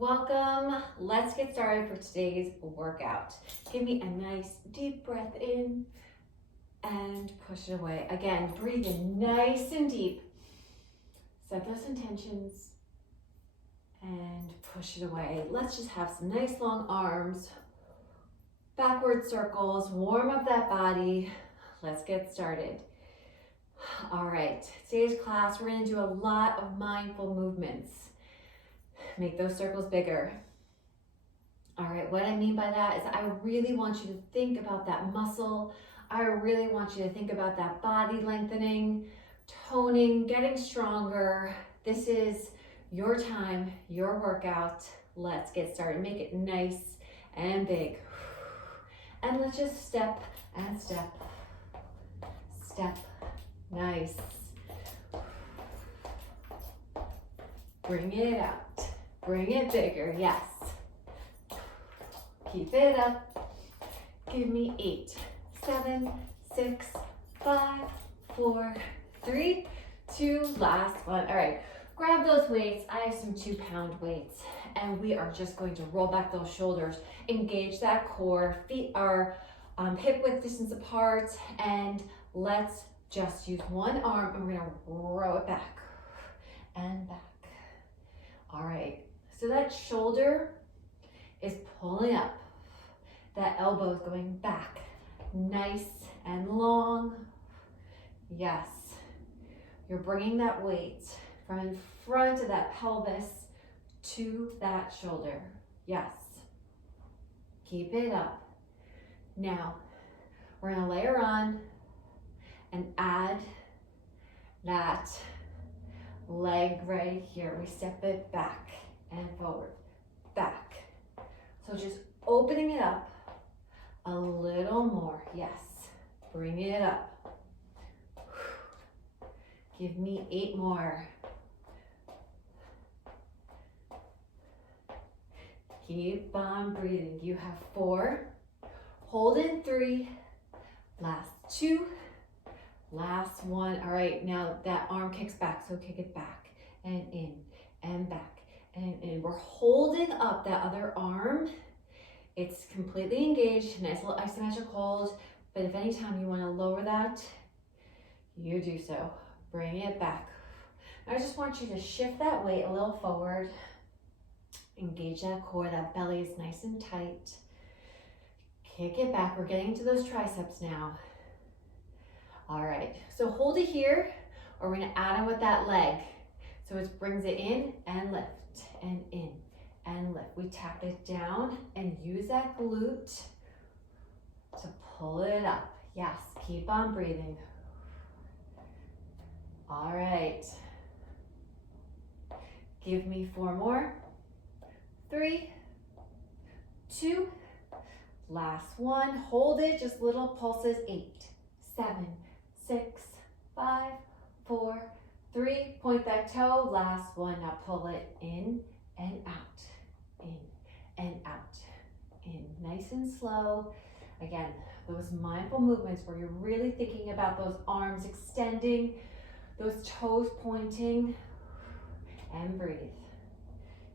Welcome. Let's get started for today's workout. Give me a nice deep breath in and push it away. Again, breathe in nice and deep. Set those intentions and push it away. Let's just have some nice long arms, backward circles, warm up that body. Let's get started. All right, today's class, we're gonna do a lot of mindful movements. Make those circles bigger. All right, what I mean by that is I really want you to think about that muscle. I really want you to think about that body lengthening, toning, getting stronger. This is your time, your workout. Let's get started. Make it nice and big. And let's just step and step. Step. Nice. Bring it out. Bring it bigger, yes. Keep it up. Give me 8, 7, 6, 5, 4, 3, 2, last one. All right, grab those weights. I have some 2-pound weights, and we are just going to roll back those shoulders, engage that core, feet are hip width distance apart, and let's just use one arm, and we're gonna row it back and back. All right. So that shoulder is pulling up. That elbow is going back. Nice and long. Yes. You're bringing that weight from in front of that pelvis to that shoulder. Yes. Keep it up. Now, we're gonna layer on and add that leg right here. We step it back and forward, back. So just opening it up a little more. Yes, bring it up. Give me 8 more. Keep on breathing. You have 4. Hold in 3. Last 2. Last 1. All right, now that arm kicks back, so kick it back and in and back. And we're holding up that other arm. It's completely engaged, nice little isometric hold. But if anytime you want to lower that, you do so. Bring it back. I just want you to shift that weight a little forward. Engage that core, that belly is nice and tight. Kick it back. We're getting into those triceps now. All right, so hold it here, or we're gonna add on with that leg. So it brings it in and lift. And in and lift. We tap it down and use that glute to pull it up. Yes, keep on breathing. All right. Give me 4 more. 3, 2, last one. Hold it, just little pulses. 8, 7, 6, 5, 4, 3, point that toe, last one. Now pull it in and out, in and out, in. Nice and slow. Again, those mindful movements where you're really thinking about those arms extending, those toes pointing, and breathe.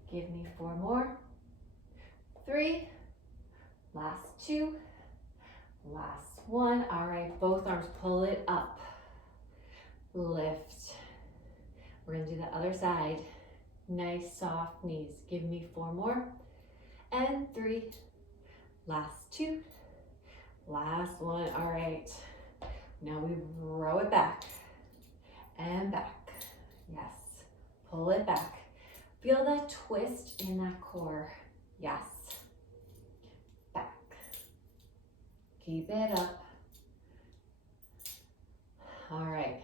Give me 4 more. 3, last 2, last 1. All right, both arms, pull it up, lift. We're gonna do the other side. Nice soft knees. Give me 4 more. And 3. Last 2. Last 1. All right. Now we row it back and back. Yes. Pull it back. Feel that twist in that core. Yes. Back. Keep it up. All right.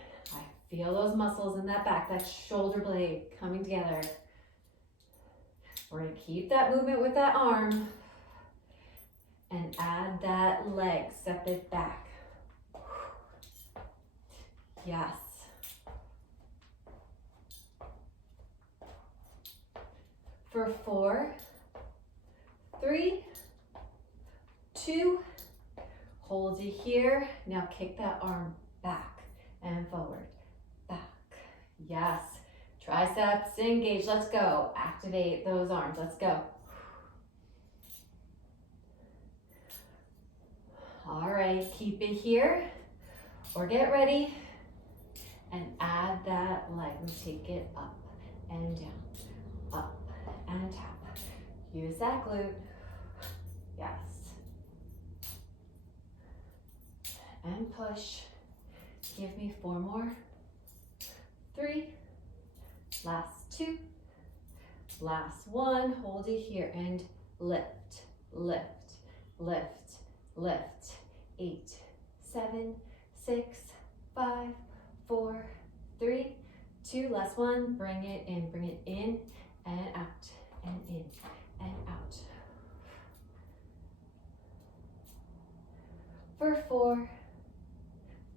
Feel those muscles in that back, that shoulder blade coming together. We're gonna keep that movement with that arm and add that leg, step it back. Yes. For 4, 3, 2, hold it here. Now kick that arm back and forward. Yes, Triceps engage, let's go. Activate those arms, let's go. All right, keep it here or get ready and add that leg. We take it up and down, up and tap. Use that glute, yes. And push, give me 4 more. 3, last 2, last 1, hold it here and lift, lift, lift, lift. 8, 7, 6, 5, 4, 3, 2, last 1, bring it in and out, and in and out. For 4,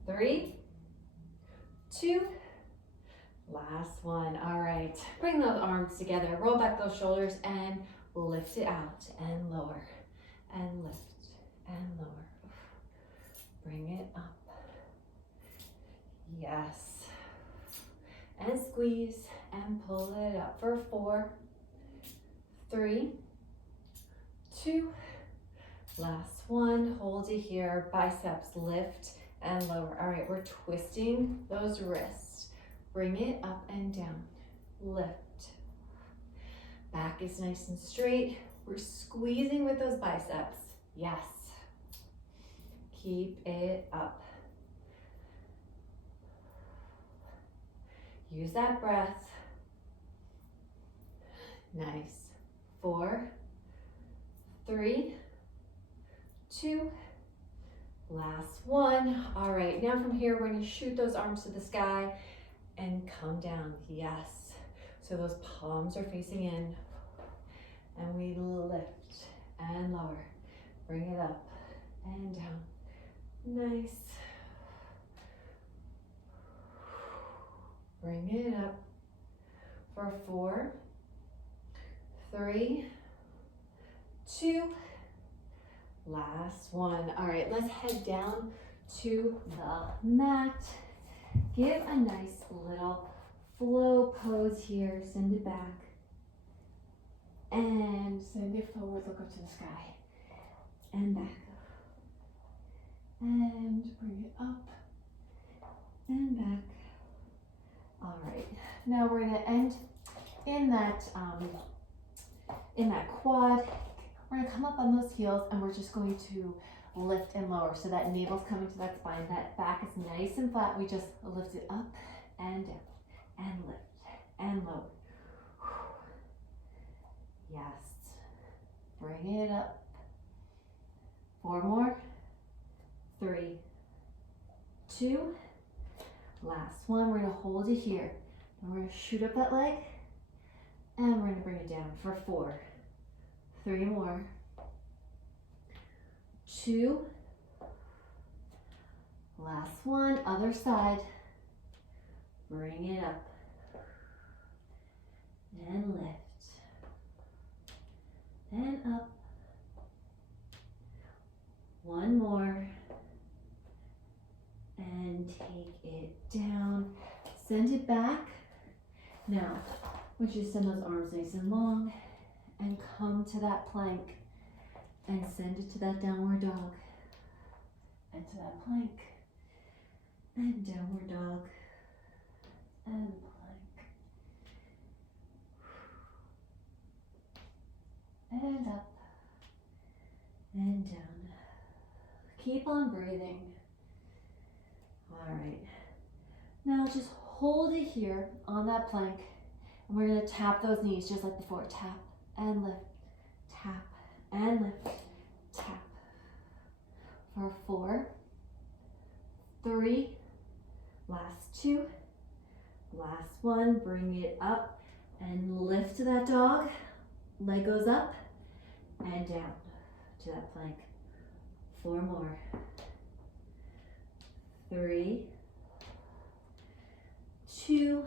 3, 2, last 1. All right, bring those arms together, roll back those shoulders and lift it out and lower and lift and lower. Bring it up. Yes. And squeeze and pull it up for 4, 3, 2, last 1. Hold it here, biceps lift and lower. All right, we're twisting those wrists. Bring it up and down, lift. Back is nice and straight. We're squeezing with those biceps, yes. Keep it up. Use that breath. Nice. 4, 3, 2, last 1. All right, now from here, we're gonna shoot those arms to the sky and come down, yes. So those palms are facing in and we lift and lower. Bring it up and down. Nice. Bring it up for 4, 3, 2, last 1. All right, let's head down to the mat. Give a nice little flow pose here. Send it back and send it forward. Look up to the sky and back. And bring it up and back. All right, now we're gonna end in that quad. We're gonna come up on those heels and we're just going to lift and lower. So that navel's coming to that spine, that back is nice and flat. We just lift it up and down and lift and lower. Yes, bring it up. 4 more. 3, 2, last 1. We're gonna hold it here. And we're gonna shoot up that leg and we're gonna bring it down for 4, 3 more. 2, last 1, other side. Bring it up and lift and up. 1 more. And take it down, send it back. Now, I want you to send those arms nice and long and come to that plank and send it to that downward dog and to that plank and downward dog and plank and up and down. Keep on breathing. All right, now just hold it here on that plank and we're gonna tap those knees just like before. Tap and lift, tap and lift, tap. For 4, 3, last 2, last 1, bring it up and lift to that dog. Leg goes up and down to that plank. 4 more. 3, 2,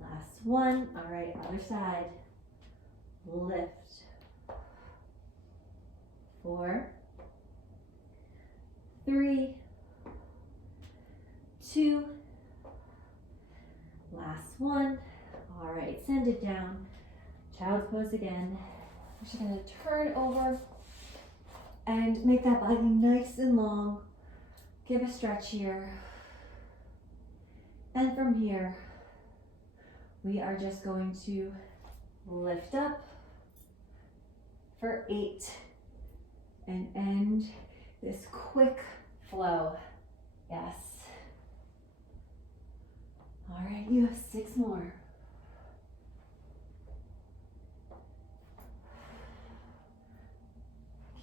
last 1. All right, other side. Lift. 4, 3, 2, Last one. All right, send it down. Child's pose again. We're just gonna turn over and make that body nice and long. Give a stretch here. And from here, we are just going to lift up for 8 and end this quick flow. Yes. All right, you have 6 more.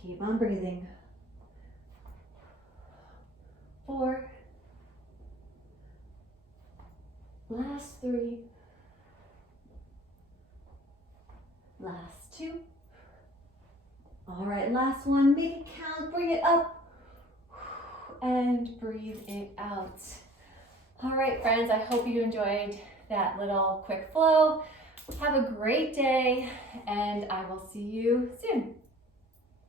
Keep on breathing. 4. Last 3. Last 2. All right, last one. Make it count. Bring it up. And breathe it out. All right, friends, I hope you enjoyed that little quick flow. Have a great day, and I will see you soon.